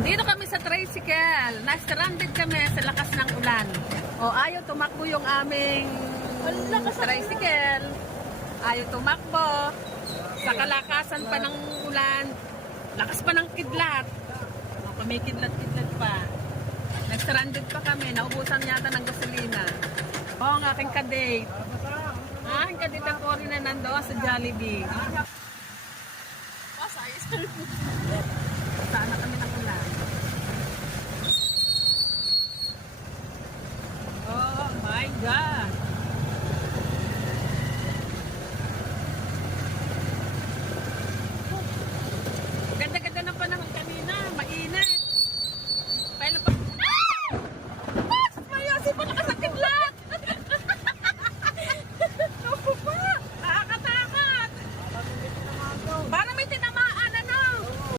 Nandito kami sa tricycle. Na-stranded kami sa lakas ng ulan. O ayaw tumakbo yung aming tricycle. Ayaw tumakbo. Sa kalakasan pa ng ulan. Lakas pa ng kidlat. O, kumikidlat-kidlat pa. Na-stranded pa kami. Naubusan yata ng gasolina. O, ang aking kadate. Ang kadate ako rin na nandoon sa Jollibee. Sana kami ng ulan. Oh my God!